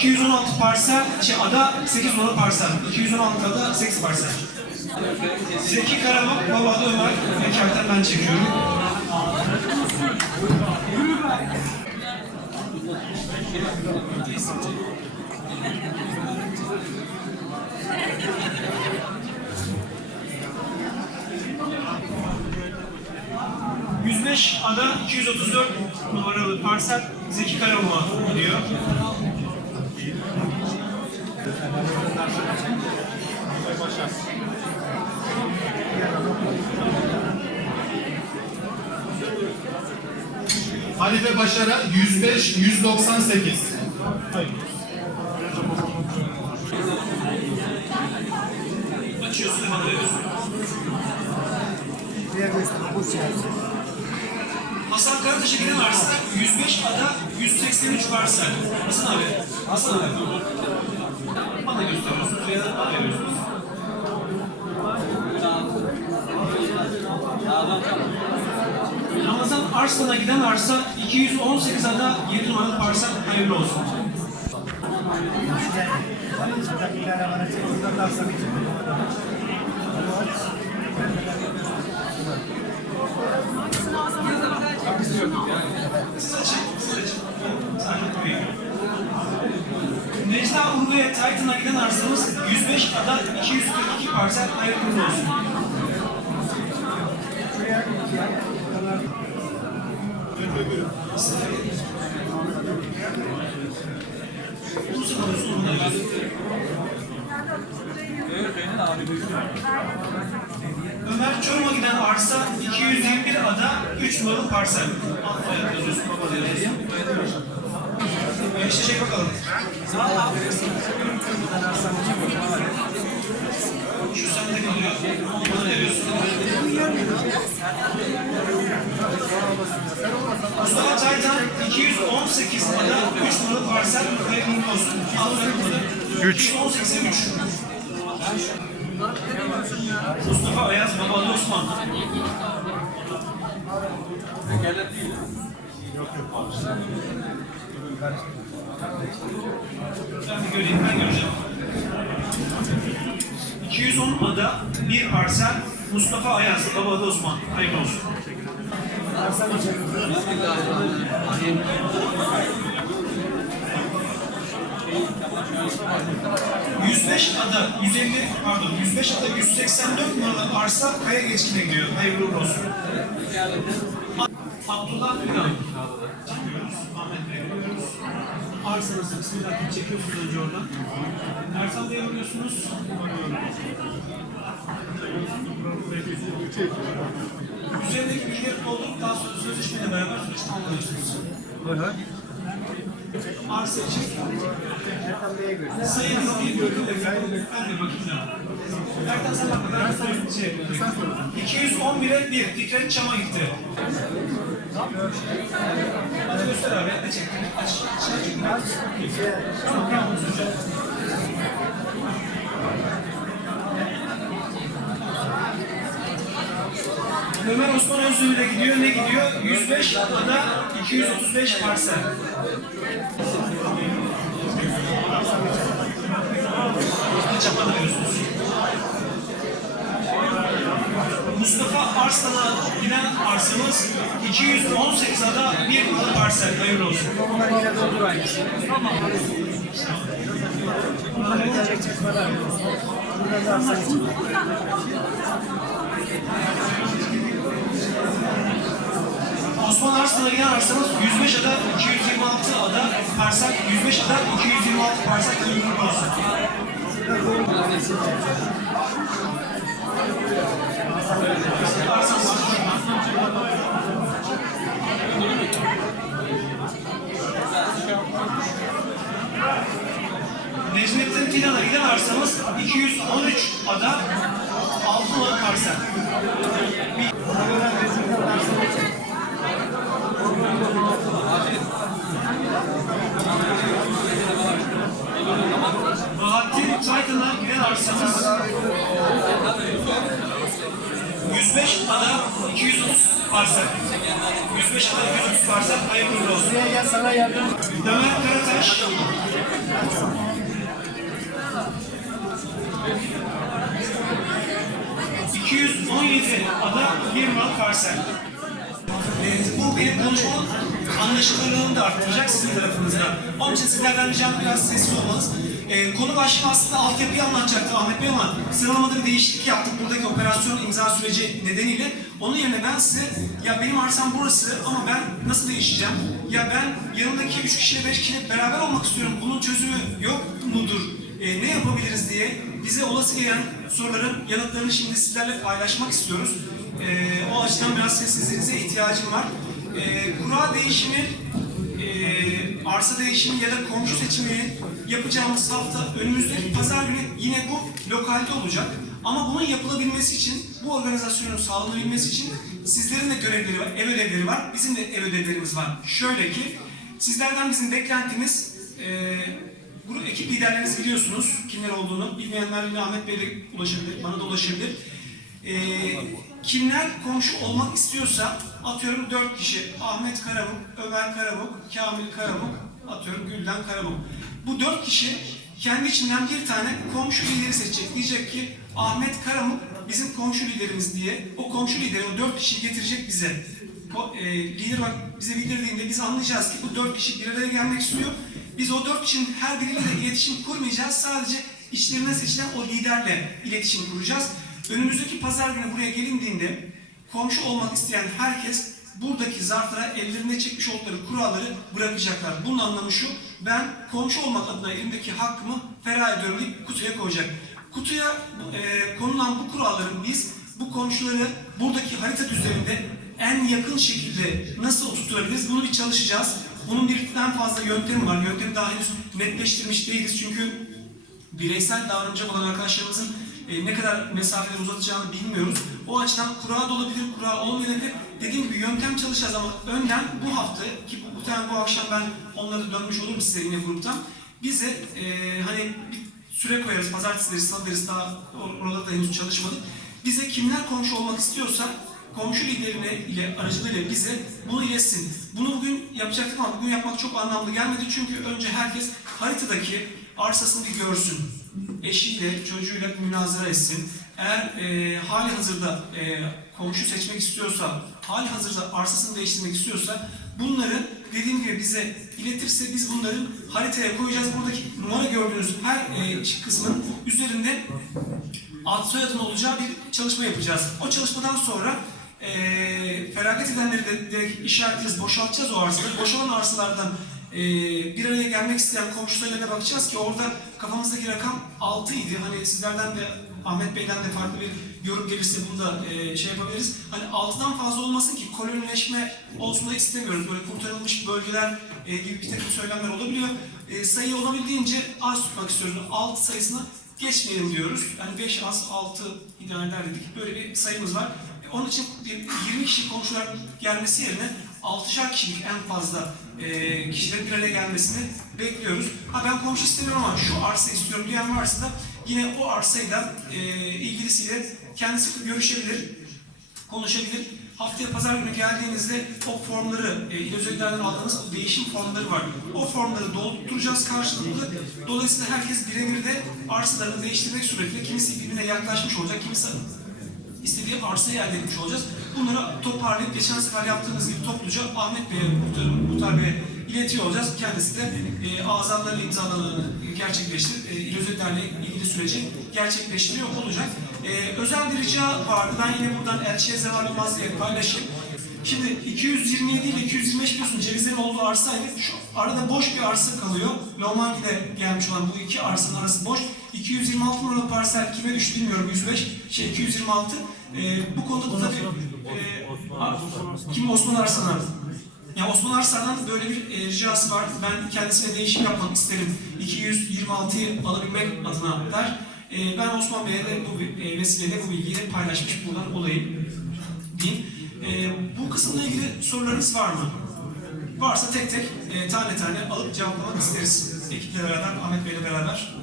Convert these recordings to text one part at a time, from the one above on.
216 parsel, şey ada 8 numaralı parsel. 216 ada 8 parsel. Zeki Karamak, Baba adı Ömer, Bekar'dan ben çekiyorum. ...105 ada 234 numaralı parsel Zeki Karamak'a gidiyor. Halife Başar'a 105 198. Açıyorsun, hemen veriyorsun. Hasan Karataş'a giden arsa 105 ada 183 parsel. Hasan abi, Hasan abi. Bana gösteriyorsunuz veya da veriyorsunuz. Ramazan Arslan'a giden arsa 218 ada 7 numaralı parsel hayırlı olsun. Siz Titan'a giden arsamız 105 ada 242 parsel hayırlı olsun. Ömer Çorum'a giden arsa 221 ada 3 numaralı parsel. Çek bakalım. Şu sende kalıyor. Bana veriyorsun. Mustafa Taytan 218 ada 3 numaralı parsel hayırlı olsun. 3. 218'e 3. Mustafa Ayaz Babalı Osman. Ben bir göreyim, ben göreceğim. 210 ada, bir parsel, Mustafa Ayaz, Babalı Osman. Hayırlı olsun. 105 ada 150 pardon 105 ada 184 numaralı arsa kaya geçkine gidiyor. Hayırlı olsun. Abdullah Ünal. Ahmet Bey Arsanızı bismillah çekiyorsunuz önce oradan. Ersan Bey'e vuruyorsunuz. Üzerindeki bilgileri doldurduktan sonra sözleşmeyle beraber süreç tamamlıyorsunuz. Arsa için sayınız bir bölüm de ben de ya. Ertan bak ben sana şey yapıyorum. 211'e 1 Fikret Çam'a gitti. Hadi göster abi ne çektin? Aç. Aç. Aç. Tamam tamam. Ömer Osman Özgür'le gidiyor. Ne gidiyor? 105 ada 235 parsel. Mustafa Arslan'a giden arsamız 218 ada bir parsel. Hayırlı olsun. Osman Arslan'a giden arsamız 105 ada 226 ada parsel 105 ada 226 parsel hayırlı olsun. Necmettin Tilan'a giden arsamız 213 ada 6 numaralı parsel. Bahattin Taytan'a giden arsamız 105 ada 230 parsel. 105 ada 230 parsel hayırlı uğurlu olsun. Buraya gel sana yardım. Ömer Karatay başlayalım. ...217 ada 20 parsel. Ee, bu benim konuşmamın anlaşılırlığını da arttıracak sizin tarafınızda. Onun için sizlerden ricam biraz sessiz olmanız. Ee, konu başlığı aslında altyapıyı anlatacaktı Ahmet Bey ama sıralamada bir değişiklik yaptık buradaki operasyon imza süreci nedeniyle. Onun yerine ben size ya benim arsam burası ama ben nasıl değişeceğim? Ya ben yanımdaki 3 kişiyle 5 kişiyle beraber olmak istiyorum. Bunun çözümü yok mudur? Ee, ne yapabiliriz diye bize olası gelen soruların yanıtlarını şimdi sizlerle paylaşmak istiyoruz. Ee, o açıdan biraz sessizliğinize ihtiyacım var. Ee, kura değişimi, e, arsa değişimi ya da komşu seçimi yapacağımız hafta önümüzdeki pazar günü yine bu lokalde olacak. Ama bunun yapılabilmesi için, bu organizasyonun sağlanabilmesi için sizlerin de görevleri var, ev ödevleri var, bizim de ev ödevlerimiz var. Şöyle ki, sizlerden bizim beklentimiz, e, bu ekip liderlerinizi biliyorsunuz, kimler olduğunu. Bilmeyenler yine Ahmet Bey'le ulaşabilir, bana da ulaşabilir. Ee, kimler komşu olmak istiyorsa atıyorum dört kişi Ahmet Karabuk, Ömer Karabuk, Kamil Karabuk, atıyorum Gülden Karabuk. Bu dört kişi kendi içinden bir tane komşu lideri seçecek. Diyecek ki Ahmet Karabuk bizim komşu liderimiz diye o komşu lideri o dört kişiyi getirecek bize. O, e, lider bak bize bildirdiğinde biz anlayacağız ki bu dört kişi bir araya gelmek istiyor. Biz o dört kişinin her biriyle de iletişim kurmayacağız. Sadece içlerinden seçilen o liderle iletişim kuracağız. Önümüzdeki pazar günü buraya gelindiğinde komşu olmak isteyen herkes buradaki zarflara ellerinde çekmiş oldukları kuralları bırakacaklar. Bunun anlamı şu, ben komşu olmak adına elimdeki hakkımı ferah ediyorum deyip kutuya koyacak. Kutuya e, konulan bu kuralların biz bu komşuları buradaki harita üzerinde en yakın şekilde nasıl oturtturabiliriz bunu bir çalışacağız. Bunun birden fazla yöntemi var. Yöntemi daha henüz netleştirmiş değiliz çünkü bireysel davranacak olan arkadaşlarımızın e, ne kadar mesafeleri uzatacağını bilmiyoruz. O açıdan kura da olabilir, kura olmayabilir. Dediğim gibi yöntem çalışacağız ama önden bu hafta ki bu, muhtemelen bu akşam ben onları dönmüş olurum size yine gruptan. Bize e, hani bir süre koyarız, pazartesileri, salıları daha or- oralarda da henüz çalışmadık. Bize kimler komşu olmak istiyorsa komşu liderine ile aracılığıyla bize bunu iletsin. Bunu bugün yapacaktık ama bugün yapmak çok anlamlı gelmedi çünkü önce herkes haritadaki arsasını bir görsün. Eşiyle, çocuğuyla bir münazara etsin. Eğer e, hali hazırda e, komşu seçmek istiyorsa, hali hazırda arsasını değiştirmek istiyorsa bunları dediğim gibi bize iletirse biz bunları haritaya koyacağız. Buradaki numara gördüğünüz her e, kısmın üzerinde ad soyadın olacağı bir çalışma yapacağız. O çalışmadan sonra eee feragat edenleri de direkt işaretleyeceğiz, boşaltacağız o arsaları. Boşalan arsalardan eee, bir araya gelmek isteyen komşularına bakacağız ki orada kafamızdaki rakam 6 idi. Hani sizlerden de Ahmet Bey'den de farklı bir yorum gelirse bunu da eee, şey yapabiliriz. Hani 6'dan fazla olmasın ki kolonileşme olsun da istemiyoruz. Böyle kurtarılmış bölgeler eee, gibi bir takım söylemler olabiliyor. Eee sayıyı olabildiğince az tutmak istiyoruz. 6 sayısını geçmeyelim diyoruz. Yani 5 az, 6 ideal eder dedik. Böyle bir sayımız var. Onun için bir 20 kişi komşular gelmesi yerine 6'şar kişilik en fazla e, kişilerin bir araya gelmesini bekliyoruz. Ha ben komşu istemiyorum ama şu arsa istiyorum diyen varsa da yine o arsayı da e, ilgilisiyle kendisi görüşebilir, konuşabilir. Haftaya pazar günü geldiğinizde o formları, e, il özelliklerden aldığınız o değişim formları var. O formları dolduracağız karşılıklı. Dolayısıyla herkes birebir de arsalarını değiştirmek suretiyle kimisi birbirine yaklaşmış olacak, kimisi istediği arsayı elde etmiş olacağız. Bunları toparlayıp geçen sefer yaptığımız gibi topluca Ahmet Bey'e, Muhtar, Muhtar Bey'e iletiyor olacağız. Kendisi de e, azaların imzalalarını gerçekleştirip e, il özelliklerle ilgili süreci gerçekleştiriyor olacak. E, özel bir rica vardı. Ben yine buradan Elçiye Zeval Yılmaz diye paylaşayım. Şimdi 227 ile 225 biliyorsun cevizlerin olduğu arsaydı. Şu arada boş bir arsa kalıyor. Lomangi'de gelmiş olan bu iki arsanın arası boş. 226 numaralı parsel kime düştü bilmiyorum. 105, şey 226. Ee, bu konuda da tabii e, kim Osman Arslan'a ya Osman Arslan'dan böyle bir e, ricası var. Ben kendisine değişim yapmak isterim. 226'yı alabilmek adına der. E, ben Osman Bey'e de bu e, vesileyle bu bilgiyi paylaşmış buradan olayım diyeyim. E, bu kısımla ilgili sorularınız var mı? Varsa tek tek e, tane tane alıp cevaplamak isteriz. Ekiple beraber, Ahmet Bey'le beraber.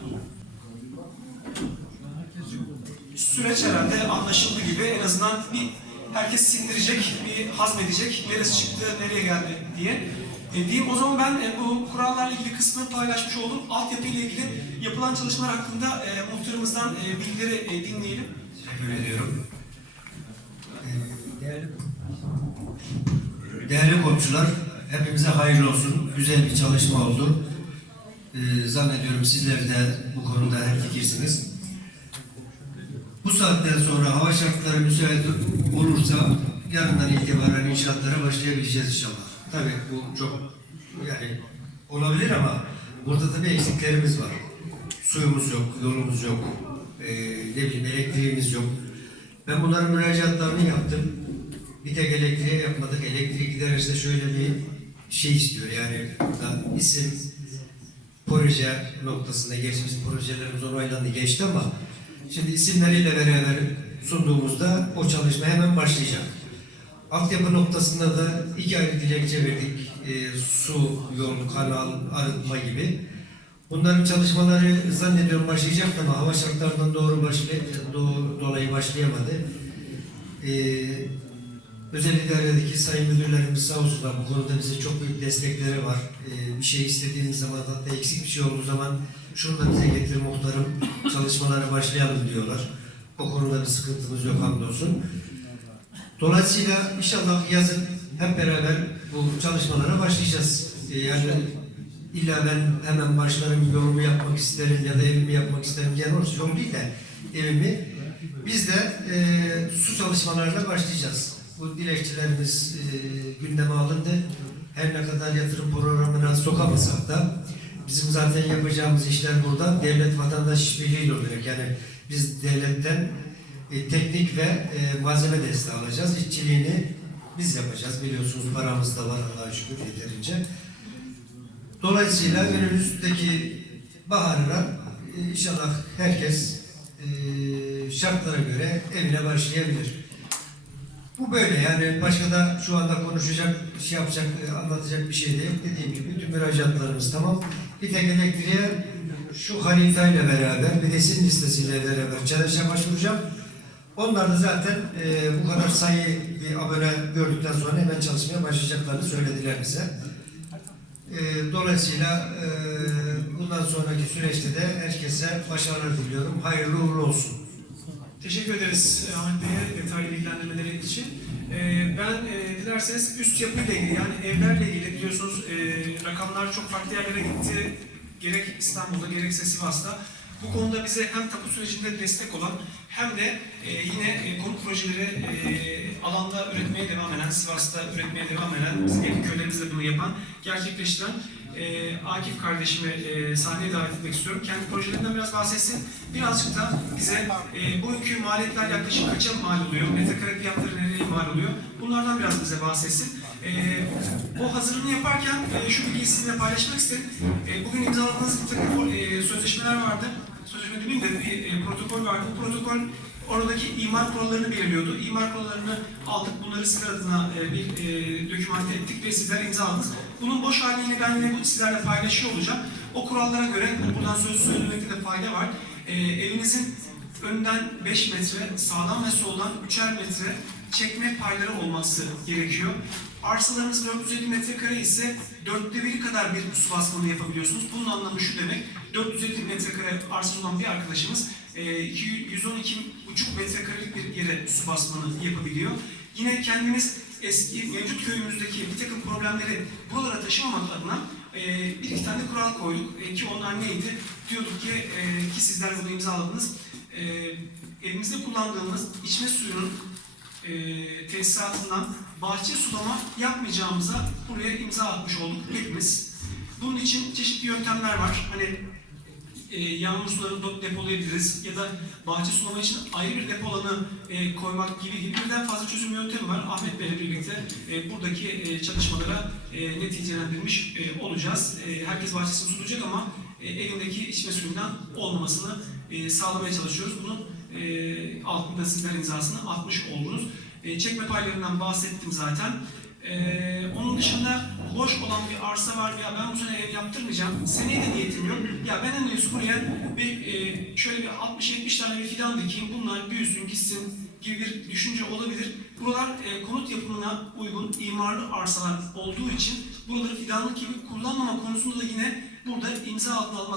Süreç herhalde anlaşıldı gibi en azından bir herkes sindirecek, bir hazmedecek, neresi çıktı, nereye geldi diye. E, diyeyim o zaman ben e, bu kurallarla ilgili kısmını paylaşmış oldum. Altyapı ile ilgili yapılan çalışmalar hakkında e, muhtarımızdan e, bilgileri e, dinleyelim. Teşekkür ediyorum. Değerli, değerli komşular, hepimize hayırlı olsun. Güzel bir çalışma oldu. Ee, zannediyorum sizler de bu konuda hemfikirsiniz. Bu saatten sonra hava şartları müsait olursa yarından itibaren inşaatlara başlayabileceğiz inşallah. Tabii bu çok yani olabilir ama burada tabii eksiklerimiz var. Suyumuz yok, yolumuz yok, ee, ne bileyim elektriğimiz yok. Ben bunların müracaatlarını yaptım. Bir tek elektriğe yapmadık. Elektrik giderse şöyle bir şey istiyor yani isim proje noktasında geçmiş projelerimiz onaylandı geçti ama şimdi isimleriyle beraber sunduğumuzda o çalışma hemen başlayacak. Altyapı noktasında da iki ayrı dilekçe verdik. Ee, su, yol, kanal, arıtma gibi. Bunların çalışmaları zannediyorum başlayacak ama hava şartlarından doğru başlay do- dolayı başlayamadı. Ee, özel idaredeki sayın müdürlerimiz sağ olsunlar bu konuda bize çok büyük destekleri var. Ee, bir şey istediğiniz zaman hatta eksik bir şey olduğu zaman şunu da bize getir muhtarım çalışmalara başlayalım diyorlar. O konuda bir sıkıntımız yok hamdolsun. Dolayısıyla inşallah yazın hep beraber bu çalışmalara başlayacağız. Ee, yani illa ben hemen başlarım yolumu yapmak isterim ya da evimi yapmak isterim diyen olursa yol değil de evimi biz de e, su çalışmalarına başlayacağız. Bu dilekçelerimiz e, gündeme alındı. Her ne kadar yatırım programına sokamasak da bizim zaten yapacağımız işler burada devlet vatandaş işbirliğiyle olacak. Yani biz devletten e, teknik ve e, malzeme desteği alacağız. İşçiliğini biz yapacağız. Biliyorsunuz paramız da var Allah'a şükür yeterince. Dolayısıyla önümüzdeki baharına e, inşallah herkes e, şartlara göre evine başlayabilir. Bu böyle yani başka da şu anda konuşacak, şey yapacak, e, anlatacak bir şey de yok. Dediğim gibi bütün müracaatlarımız tamam. Bir tek elektriğe şu harita beraber bir de isim listesiyle beraber çalışa başvuracağım. Onlar da zaten e, bu kadar sayı bir abone gördükten sonra hemen çalışmaya başlayacaklarını söylediler bize. E, dolayısıyla e, bundan sonraki süreçte de herkese başarılar diliyorum. Hayırlı uğurlu olsun. Teşekkür ederiz Ahmet Bey'e detaylı bilgilendirmeleri için. Ee, ben e, dilerseniz üst yapıyla ilgili yani evlerle ilgili biliyorsunuz e, rakamlar çok farklı yerlere gitti. Gerek İstanbul'da gerekse Sivas'ta. Bu konuda bize hem tapu sürecinde destek olan hem de e, yine e, konut projeleri e, alanda üretmeye devam eden, Sivas'ta üretmeye devam eden, bizim köylerimizde bunu yapan, gerçekleştiren e, Akif kardeşimi e, sahneye davet etmek istiyorum. Kendi projelerinden biraz bahsetsin. Birazcık da bize e, bugünkü maliyetler yaklaşık kaça mal oluyor, metrekare fiyatları nereye mal oluyor? Bunlardan biraz bize bahsetsin. E, o hazırlığını yaparken e, şu bilgiyi sizinle paylaşmak isterim. E, bugün imzaladığınız bir takım e, sözleşmeler vardı. Sözleşme demeyeyim de bir e, protokol vardı. Bu protokol oradaki imar kurallarını belirliyordu. İmar kurallarını aldık, bunları sizler adına e, bir e, dokümante ettik ve sizler imza imzaladınız. Bunun boş halini ben yine sizlerle paylaşıyor olacağım. O kurallara göre, buradan söz söylemekte de fayda var. E, evinizin önden 5 metre, sağdan ve soldan 3'er metre çekme payları olması gerekiyor. Arsalarınız 450 metrekare ise dörtte biri kadar bir pusu basmanı yapabiliyorsunuz. Bunun anlamı şu demek, 450 metrekare arsası olan bir arkadaşımız e, 112 buçuk metrekarelik bir yere su basmanı yapabiliyor. Yine kendimiz eski mevcut köyümüzdeki bir takım problemleri buralara taşımamak adına e, bir iki tane kural koyduk e, ki onlar neydi? Diyorduk ki, e, ki sizler bunu imzaladınız. E, evimizde kullandığımız içme suyunun e, tesisatından bahçe sulama yapmayacağımıza buraya imza atmış olduk hepimiz. Bunun için çeşitli yöntemler var. Hani e, yağmur sularını depolayabiliriz ya da bahçe sulama için ayrı bir depo alanı e, koymak gibi gibi birden fazla çözüm yöntemi var. Ahmet Bey'le birlikte e, buradaki e, çalışmalara e, neticelendirmiş e, olacağız. E, herkes bahçesini sulayacak ama e, evindeki içme suyundan olmamasını e, sağlamaya çalışıyoruz. Bunun e, altında sizler imzasını atmış oldunuz. E, çekme paylarından bahsettim zaten. Ee, onun dışında boş olan bir arsa var ya ben bu sene ev yaptırmayacağım. Seneye de niyetim yok. Ya ben en iyisi buraya bir, e, şöyle bir 60-70 tane bir fidan dikeyim. Bunlar büyüsün gitsin gibi bir düşünce olabilir. Buralar e, konut yapımına uygun imarlı arsalar olduğu için buraları fidanlık gibi kullanmama konusunda da yine burada imza altına almak